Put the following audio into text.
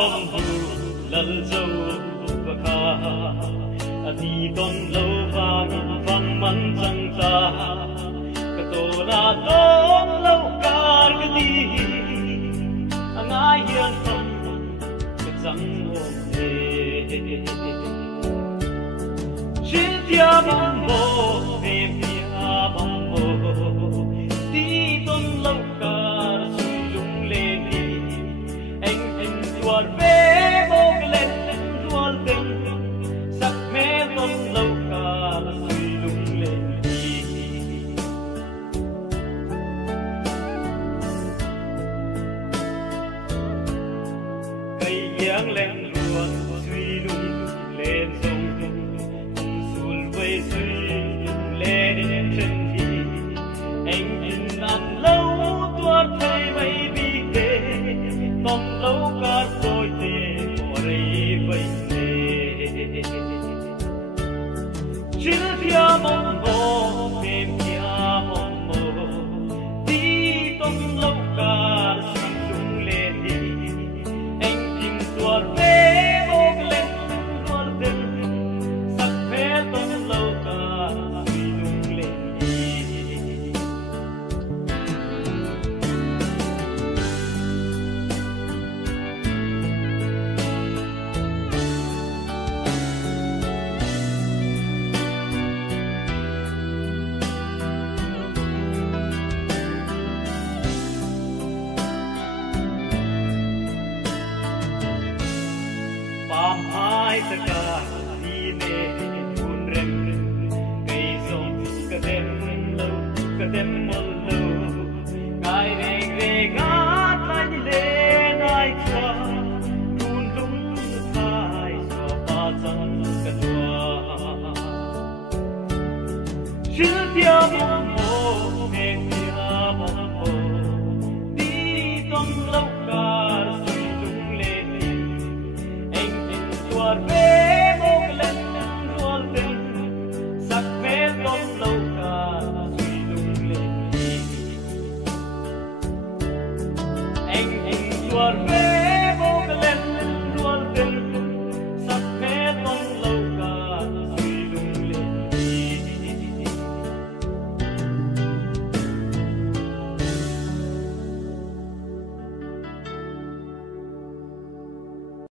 phong hù lần dâu và kha thì tôn lâu vàng vang mắn chẳng ta cái tổ ra tôn lâu cả cái đi ai hiền phong cái răng ôm đê chỉ tia bóng mồ thêm tia bóng mồ đi tôn lâu cả suy lung lên đi anh tuột về bốc lên tuột tình sắc mê tôn lâu cả suy lung lên đi cây giáng lên luôn suy lung lên sông xuân vây suy lung lên chân thì anh làm lâu tuột thấy mây bi tê tóm lâu cả rồi tê bỏ đây vây tê chứ thia mong mồ thêm thia mong mồ đi tóm lâu cả suy lung lên đi anh tìm tuột về bốc lên tuột tình sắc phê tóm lâu cả suy lung lên đi Pam hai tất cả đi nè buồn rem cây sông cái đêm lâu ngày rê ngát lại lên ai cha run lung thay cho ba chân cái đua chưa tia bóng mồ em tia bóng mồ đi tóm lâu cả suy lung lên đi tuột về bốc lên tuột tình sắc mê tóm lâu cả suy lung lên đi anh tuột về